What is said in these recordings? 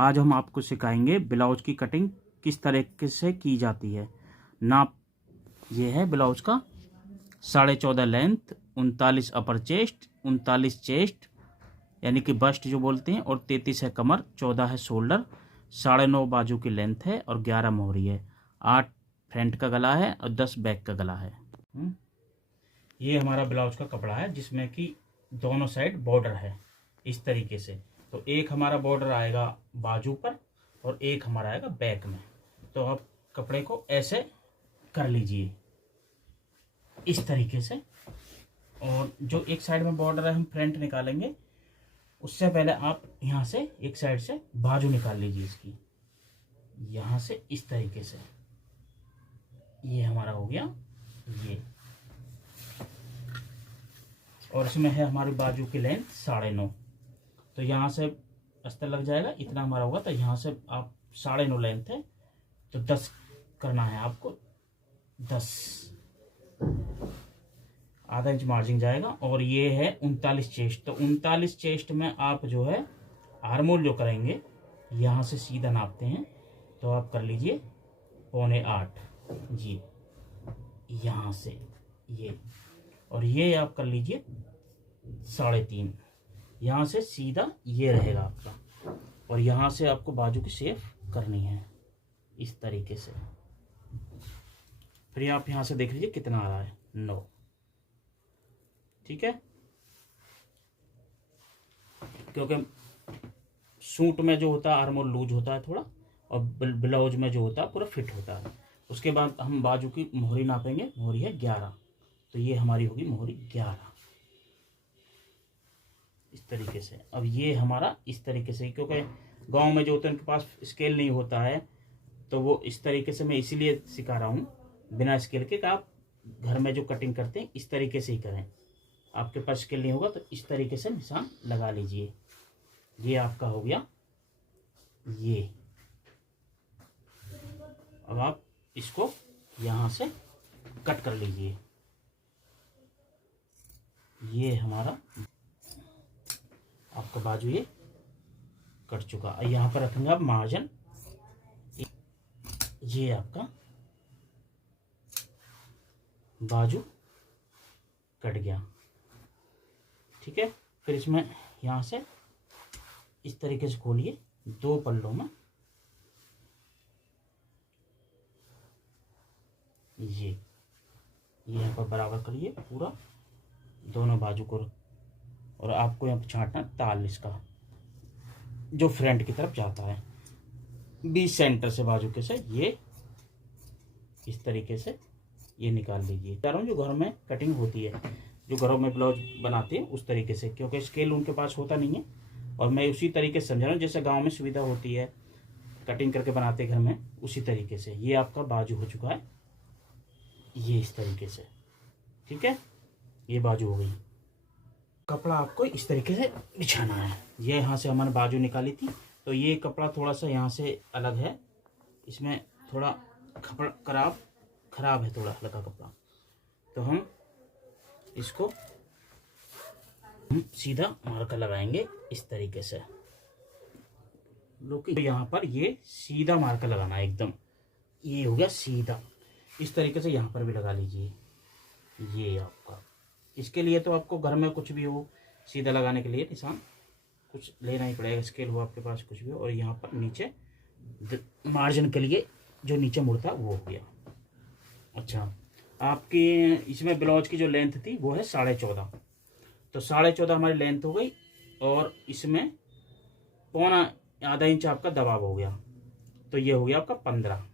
आज हम आपको सिखाएंगे ब्लाउज की कटिंग किस तरीके से की जाती है। नाप ये है ब्लाउज का 14.5 लेंथ, 39 अपर चेस्ट, 39 चेस्ट यानी कि बस्ट जो बोलते हैं, और 33 है कमर, 14 है शोल्डर, 9.5 बाजू की लेंथ है और 11 मोहरी है, 8 फ्रंट का गला है और 10 बैक का गला है। ये हमारा ब्लाउज का कपड़ा है जिसमें कि दोनों साइड बॉर्डर है इस तरीके से। तो एक हमारा बॉर्डर आएगा बाजू पर और एक हमारा आएगा बैक में। तो आप कपड़े को ऐसे कर लीजिए इस तरीके से, और जो एक साइड में बॉर्डर है हम फ्रंट निकालेंगे, उससे पहले आप यहाँ से एक साइड से बाजू निकाल लीजिए इसकी, यहाँ से इस तरीके से। ये हमारा हो गया ये, और इसमें है हमारी बाजू की लेंथ 9.5। तो यहाँ से अस्तर लग जाएगा, इतना हमारा होगा। तो यहाँ से आप 9.5 लेंथ है तो 10 करना है आपको, 10 आधा इंच मार्जिन जाएगा। और ये है 39 चेस्ट। तो 39 चेस्ट में आप जो है आर्मोल जो करेंगे, यहाँ से सीधा नापते हैं तो आप कर लीजिए 7.25 जी, यहाँ से ये, और ये आप कर लीजिए 3.5। यहाँ से सीधा ये रहेगा आपका, और यहाँ से आपको बाजू की शेप करनी है इस तरीके से। फिर आप यहाँ से देख लीजिए कितना आ रहा है, 9। ठीक है, क्योंकि सूट में जो होता है आर्मोल लूज होता है थोड़ा, और ब्लाउज में जो होता है पूरा फिट होता है। उसके बाद हम बाजू की मोहरी नापेंगे। मोहरी है 11, तो ये हमारी होगी मोहरी 11 इस तरीके से। अब ये हमारा इस तरीके से, क्योंकि गांव में जो होते हैं उनके पास स्केल नहीं होता है, तो वो इस तरीके से मैं इसीलिए सिखा रहा हूँ बिना स्केल के। आप घर में जो कटिंग करते हैं इस तरीके से ही करें। आपके पास स्केल नहीं होगा तो इस तरीके से निशान लगा लीजिए। ये आपका हो गया ये। अब आप इसको यहाँ से कट कर लीजिए। ये हमारा आपका बाजू ये कट चुका। यहाँ पर रखेंगे आप मार्जिन। ये आपका बाजू कट गया। ठीक है, फिर इसमें यहाँ से इस तरीके से खोलिए 2 पल्लों में। ये यहाँ पर बराबर करिए पूरा दोनों बाजू को, और आपको यहाँ पर छांटना ताल इसका जो फ्रंट की तरफ जाता है, 20 सेंटर से बाजू के से ये इस तरीके से ये निकाल लीजिए। कारण जो घर में कटिंग होती है, जो घरों में ब्लाउज बनाते हैं उस तरीके से, क्योंकि स्केल उनके पास होता नहीं है, और मैं उसी तरीके से समझा रहा हूँ जैसे गांव में सुविधा होती है कटिंग करके बनाते घर में, उसी तरीके से। ये आपका बाजू हो चुका है ये इस तरीके से। ठीक है, ये बाजू हो गई। कपड़ा आपको इस तरीके से बिछाना है। ये यहाँ से हमने बाजू निकाली थी, तो ये कपड़ा थोड़ा सा यहाँ से अलग है, इसमें थोड़ा कपड़ा खराब है, थोड़ा हल्का कपड़ा। तो हम इसको सीधा मार्कर लगाएंगे इस तरीके से। तो यहाँ पर ये सीधा मार्कर लगाना है एकदम। ये हो गया सीधा। इस तरीके से यहाँ पर भी लगा लीजिए। ये आपका, इसके लिए तो आपको घर में कुछ भी हो सीधा लगाने के लिए निशान कुछ लेना ही पड़ेगा, स्केल हो आपके पास कुछ भी हो। और यहाँ पर नीचे मार्जिन के लिए जो नीचे मुड़ता है वो हो गया। अच्छा, आपकी इसमें ब्लाउज की जो लेंथ थी वो है 14.5। तो 14.5 हमारी लेंथ हो गई, और इसमें 0.25 इंच आपका दबाव हो गया। तो ये हो गया आपका 15।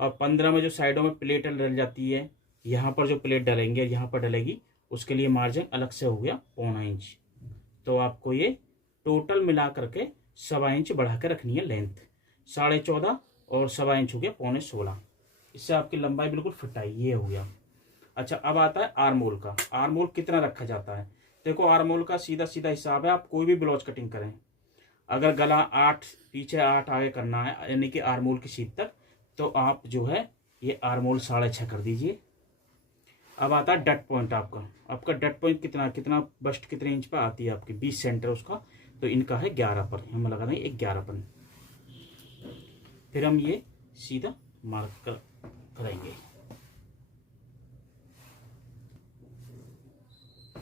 और 15 में जो साइडों में प्लेट डल जाती है, यहाँ पर जो प्लेट डलेंगे यहाँ पर डलेगी, उसके लिए मार्जिन अलग से हो गया 0.25 इंच। तो आपको ये टोटल मिला करके 1.25 इंच बढ़ा के रखनी है लेंथ। 14.5 और 1.25 इंच हो गया 15.16। इससे आपकी लंबाई बिल्कुल फिट आई। ये हो गया। अच्छा, अब आता है आर्मोल का। आर्मोल कितना रखा जाता है? देखो, आर्मोल का सीधा सीधा हिसाब है। आप कोई भी ब्लाउज कटिंग करें, अगर गला 8 पीछे 8 आगे करना है, यानी कि आर्मोल की सीध तक, तो आप जो है ये आर्मोल 6.5 कर दीजिए। अब आता है डट पॉइंट आपका। आपका डट पॉइंट कितना बस्ट कितने इंच पर आती है आपकी, 20 सेंटर उसका। तो इनका है 11 पर, हम लगा देंगे 11 पर। फिर हम ये सीधा मार्क करेंगे।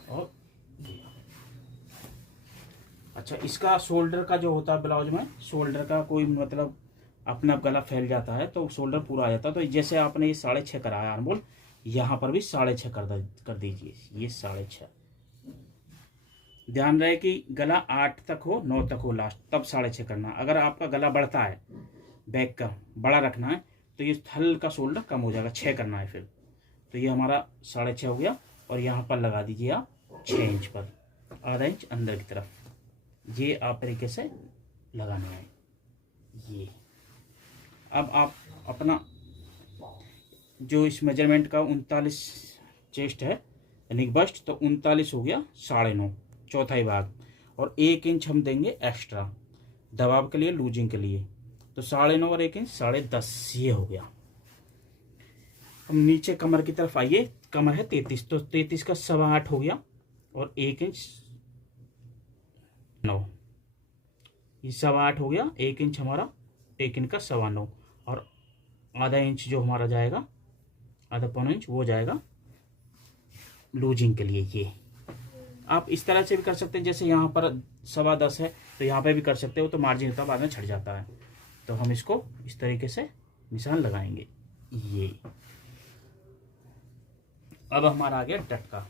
और अच्छा, इसका शोल्डर का जो होता है ब्लाउज में, शोल्डर का कोई मतलब अपना गला फैल जाता है तो शोल्डर पूरा आ जाता है। तो जैसे आपने ये 6.5 कराया आर्महोल, यहाँ पर भी 6.5 कर दीजिए। ये 6.5, ध्यान रहे कि गला 8 तक हो, 9 तक हो लास्ट, तब 6.5 करना। अगर आपका गला बढ़ता है, बैक का बड़ा रखना है, तो ये हल्का शोल्डर कम हो जाएगा, 6 करना है फिर। तो ये हमारा 6.5 हो गया। और यहाँ पर लगा दीजिए आप 6 इंच पर, आधा इंच अंदर की तरफ। ये आप तरीके से लगाने हैं ये। अब आप अपना जो इस मेजरमेंट का 39 चेस्ट है यानी बस्ट, तो 39 हो गया 9.5, चौथाई भाग। और 1 इंच हम देंगे एक्स्ट्रा दबाव के लिए, लूजिंग के लिए। तो 9.5 और 1 इंच 10.5 ये हो गया। हम नीचे कमर की तरफ आइए, कमर है 33, तो 33 का 8.25 हो गया। और 1 इंच 9, ये 8.25 हो गया। 1 इंच हमारा टेकिन का 9.25, और आधा इंच जो हमारा जाएगा, आधा पौना इंच वो जाएगा लूजिंग के लिए। ये आप इस तरह से भी कर सकते हैं, जैसे यहाँ पर 10.25 है तो यहाँ पे भी कर सकते हो, तो मार्जिन होता बाद में छट जाता है। तो हम इसको इस तरीके से निशान लगाएंगे ये। अब हमारा आ गया डट का।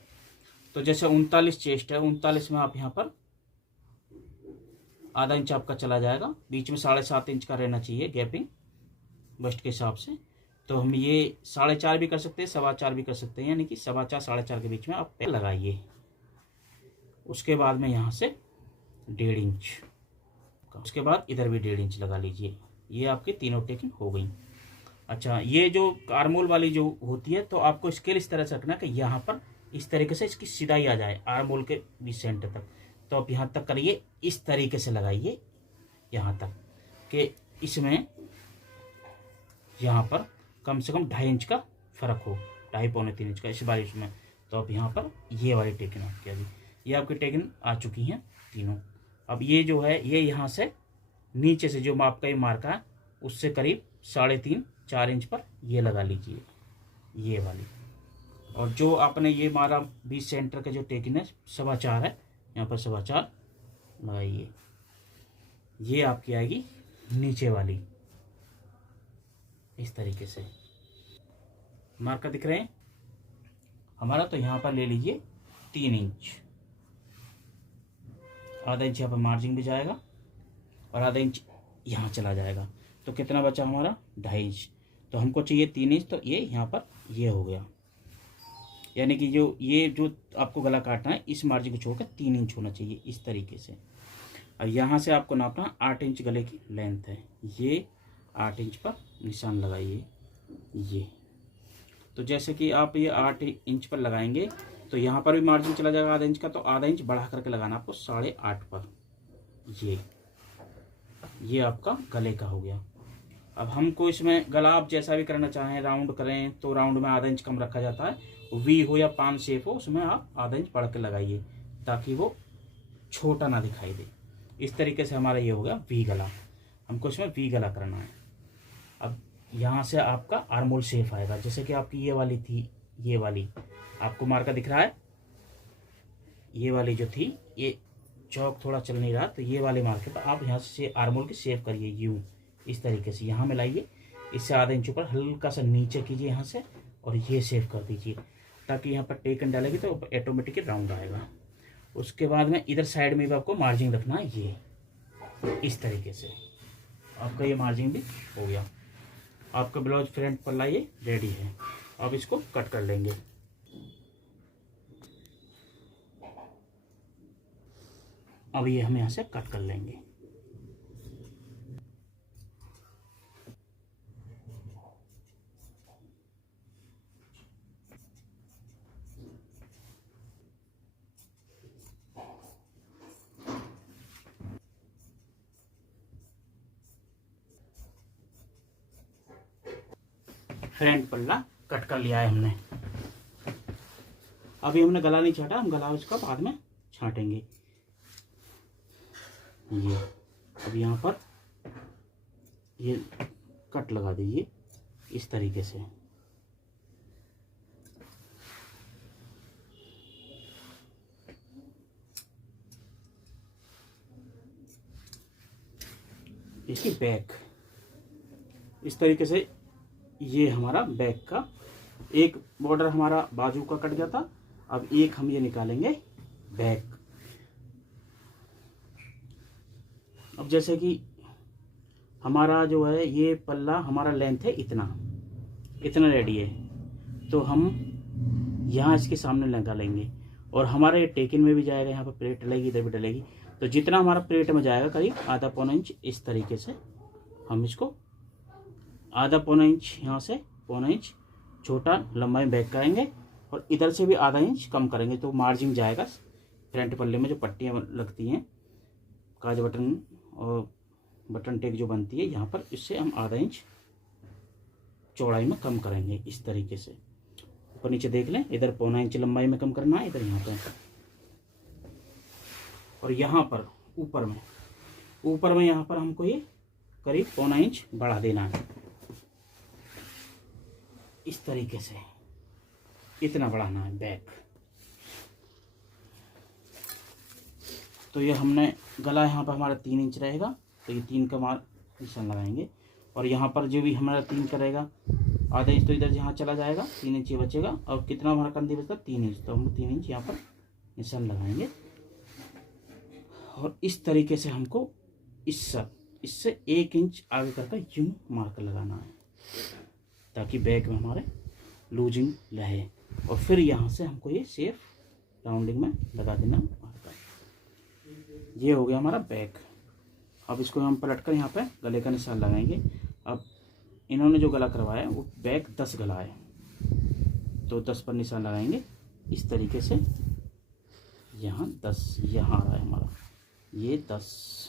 तो जैसे 39 चेस्ट है, 39 में आप यहाँ पर आधा इंच आपका चला जाएगा, बीच में 7.5 इंच का रहना चाहिए गैपिंग बस्ट के हिसाब से। तो हम ये 4.5 भी कर सकते हैं, 4.25 भी कर सकते हैं, यानी कि 4.25 4.5 के बीच में आप पैर लगाइए। उसके बाद में यहाँ से 1.5 इंच, उसके बाद इधर भी 1.5 इंच लगा लीजिए। ये आपकी तीनों टेकिंग हो गई। अच्छा, ये जो आर्महोल वाली जो होती है, तो आपको स्केल इस तरह से रखना कि यहाँ पर इस तरीके से इसकी सिदाई आ जाए आर्महोल के बीच सेंटर तक। तो आप यहाँ तक करिए, इस तरीके से लगाइए यहाँ तक कि इसमें यहाँ पर कम से कम 2.5 इंच का फर्क हो, 2.5 पौने 3 इंच का इस बार इसमें। तो आप यहाँ पर ये वाली टेकिंग आपकी अभी, ये आपकी टेकिंग आ चुकी हैं तीनों। अब ये जो है, ये यहाँ से नीचे से जो आपका ये मार्का है, उससे करीब 3.5 4 इंच पर ये लगा लीजिए ये वाली। और जो आपने ये मारा बीच सेंटर का जो टेकिंग है 4.25 है, यहाँ पर 4.25 लगाइए। ये आपकी आएगी नीचे वाली इस तरीके से। मार्का दिख रहे हैं हमारा। तो यहाँ पर ले लीजिए 3 इंच, आधा इंच यहाँ पर मार्जिन भी जाएगा और आधा इंच यहाँ चला जाएगा। तो कितना बचा हमारा 2.5 इंच। तो हमको चाहिए 3 इंच, तो ये यहाँ पर ये हो गया। यानी कि जो आपको गला काटना है, इस मार्जिन को छोड़कर 3 इंच होना चाहिए इस तरीके से। और यहाँ से आपको नापना 8 इंच गले की लेंथ है। ये 8 इंच पर निशान लगाइए ये। तो जैसे कि आप ये 8 इंच पर लगाएंगे, तो यहाँ पर भी मार्जिन चला जाएगा आधा इंच का, तो आधा इंच बढ़ा करके लगाना आपको 8.5 पर। ये आपका गले का हो गया। अब हमको इसमें गला आप जैसा भी करना चाहें, राउंड करें तो राउंड में आधा इंच कम रखा जाता है, वी हो या पान शेप हो, उसमें आप आधा इंच बढ़ के लगाइए ताकि वो छोटा ना दिखाई दे। इस तरीके से हमारा ये हो गया वी गला। हमको इसमें वी गला करना है। अब यहाँ से आपका आर्महोल शेप आएगा, जैसे कि आपकी ये वाली थी, ये वाली आपको मार्का दिख रहा है, ये वाली जो थी, ये चौक थोड़ा चल नहीं रहा, तो ये वाले मार्के पर आप यहाँ से आर्महोल की शेप करिए यूँ इस तरीके से। यहाँ मिलाइए, इससे आधा इंच ऊपर हल्का सा नीचे कीजिए यहाँ से, और ये शेप कर दीजिए ताकि यहाँ पर टेकन डालेगी तो ऑटोमेटिक राउंड आएगा। उसके बाद में इधर साइड में भी आपको मार्जिन रखना है ये इस तरीके से। आपका ये मार्जिन भी हो गया। आपका ब्लाउज फ्रंट पल्ला ये रेडी है। अब इसको कट कर लेंगे। अब ये हम यहाँ से कट कर लेंगे। फ्रंट पल्ला कट कर लिया है हमने। अभी हमने गला नहीं छाटा, हम गला उसका बाद में छाटेंगे। ये अब यहाँ पर ये कट लगा दीजिए इस तरीके से। इसकी बैक इस तरीके से, ये हमारा बैक का एक बॉर्डर हमारा बाजू का कट गया था। अब एक हम ये निकालेंगे बैक। अब जैसे कि हमारा जो है ये पल्ला हमारा लेंथ है इतना रेडी है, तो हम यहाँ इसके सामने लगा लेंगे और हमारा ये टेकिन में भी जाएगा, यहाँ पर प्लेट डलेगी, इधर भी डलेगी। तो जितना हमारा प्लेट में जाएगा करीब आधा पौना इंच, इस तरीके से हम इसको आधा पौना इंच, यहाँ से पौना इंच छोटा लंबाई में बैक करेंगे और इधर से भी आधा इंच कम करेंगे, तो मार्जिन जाएगा फ्रंट पल्ले में। जो पट्टियाँ लगती हैं काज बटन और बटन टेक जो बनती है यहाँ पर, इससे हम आधा इंच चौड़ाई में कम करेंगे इस तरीके से। ऊपर नीचे देख लें, इधर पौना इंच लंबाई में कम करना है, इधर यहाँ पर, और यहाँ पर ऊपर में यहाँ पर हमको ये करीब पौना इंच बढ़ा देना है इस तरीके से। इतना बढ़ाना है बैक। तो ये हमने गला यहाँ पर हमारा 3 इंच रहेगा, तो ये 3 का निशान लगाएंगे। और यहाँ पर जो भी हमारा 3 का रहेगा, आधा इंच तो इधर यहाँ चला जाएगा, 3 इंच ये बचेगा। और कितना हमारा कंधी बचता 3 इंच, तो हम 3 इंच यहाँ पर निशान लगाएंगे। और इस तरीके से हमको इससे 1 इंच आगे करके यूं मार्कर लगाना है, ताकि बैक में हमारे लूजिंग रहे। और फिर यहाँ से हमको ये सेफ राउंडिंग में लगा देना मार्कर। ये हो गया हमारा बैक। अब इसको हम पलट कर यहाँ पे गले का निशान लगाएंगे। अब इन्होंने जो गला करवाया है वो बैक 10 गला है, तो 10 पर निशान लगाएंगे इस तरीके से। यहाँ 10 यहाँ आ रहा है हमारा, ये 10।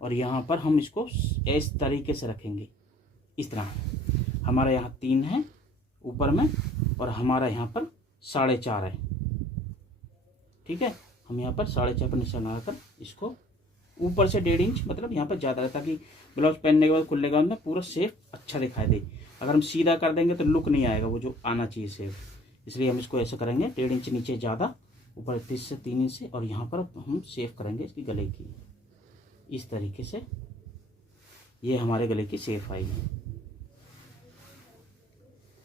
और यहाँ पर हम इसको इस तरीके से रखेंगे, इस तरह। हमारा यहाँ 3 है ऊपर में, और हमारा यहाँ पर 4.5 है, ठीक है। हम यहाँ पर 4.5 पर निशान लगाकर इसको ऊपर से 1.5 इंच, मतलब यहाँ पर ज़्यादा है, ताकि ब्लाउज पहनने के बाद खुलने के बाद में पूरा शेप अच्छा दिखाई दे। अगर हम सीधा कर देंगे तो लुक नहीं आएगा वो जो आना चाहिए शेप, इसलिए हम इसको ऐसा करेंगे 1.5 इंच नीचे ज़्यादा, ऊपर 30 से 3 इंच से। और यहाँ पर हम शेप करेंगे इसकी गले की इस तरीके से। ये हमारे गले की शेप आएगी।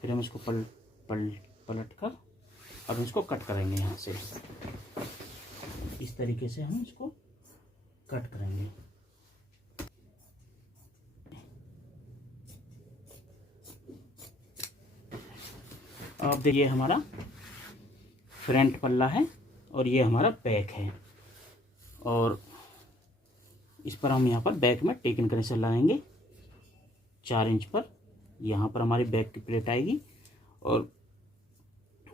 फिर हम इसको पलट कर अब इसको कट करेंगे यहाँ से इस तरीके से। हम इसको कट करेंगे। अब देखिए हमारा फ्रंट पल्ला है और ये हमारा बैक है, और इस पर हम यहाँ पर बैक में टेकन का निशान लगाएंगे 4 इंच पर। यहाँ पर हमारी बैक की प्लेट आएगी और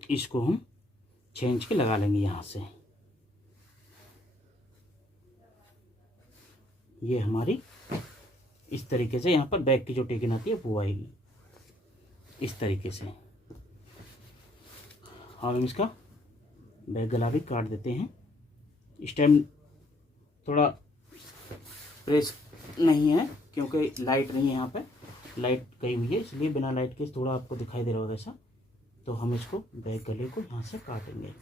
इसको हम 6 इंच के लगा लेंगे यहाँ से। ये हमारी इस तरीके से यहाँ पर बैक की जो टेकन आती है वो आएगी इस तरीके से। अब हम इसका बैक गला भी काट देते हैं। इस टाइम थोड़ा प्रेस नहीं है क्योंकि लाइट नहीं है, यहाँ पे लाइट गई हुई है, इसलिए बिना लाइट के थोड़ा आपको दिखाई दे रहा होगा ऐसा। तो हम इसको बैक गले को यहाँ से काटेंगे।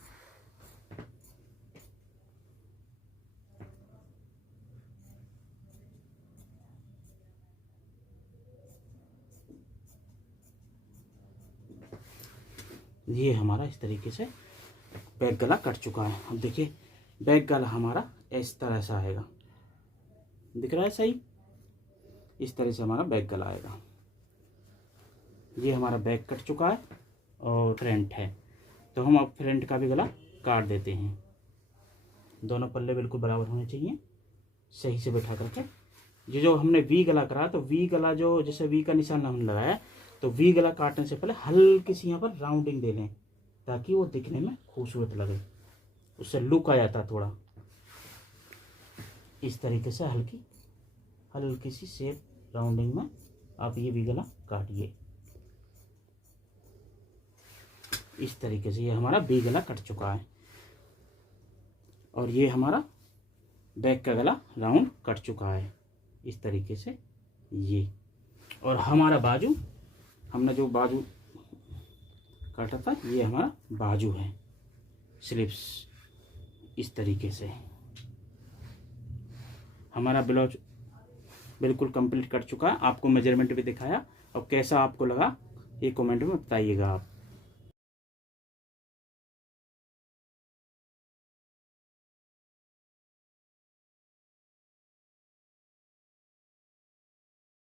ये हमारा इस तरीके से बैक गला कट चुका है। अब देखिए बैक गला हमारा इस तरह से आएगा, दिख रहा है सही? इस तरह से हमारा बैक गला आएगा। ये हमारा बैक कट चुका है और फ्रंट है, तो हम अब फ्रंट का भी गला काट देते हैं। दोनों पल्ले बिल्कुल बराबर होने चाहिए, सही से बैठा करके। ये जो हमने वी गला करा, तो वी गला जो जैसे वी का निशान हमने लगाया, तो वी गला काटने से पहले हल्की सी यहाँ पर राउंडिंग दे लें, ताकि वो दिखने में खूबसूरत लगे, उससे लुक आ जाता है थोड़ा। इस तरीके से हल्की सी शेप राउंडिंग में आप ये वी गला काटिए इस तरीके से। ये हमारा वी गला कट चुका है और ये हमारा बैक का गला राउंड कट चुका है इस तरीके से। ये। और हमारा बाजू, हमने जो बाजू काटा था, ये हमारा बाजू है, स्लीव्स इस तरीके से। हमारा ब्लाउज बिल्कुल कंप्लीट कर चुका है, आपको मेजरमेंट भी दिखाया। और कैसा आपको लगा ये कमेंट में बताइएगा आप।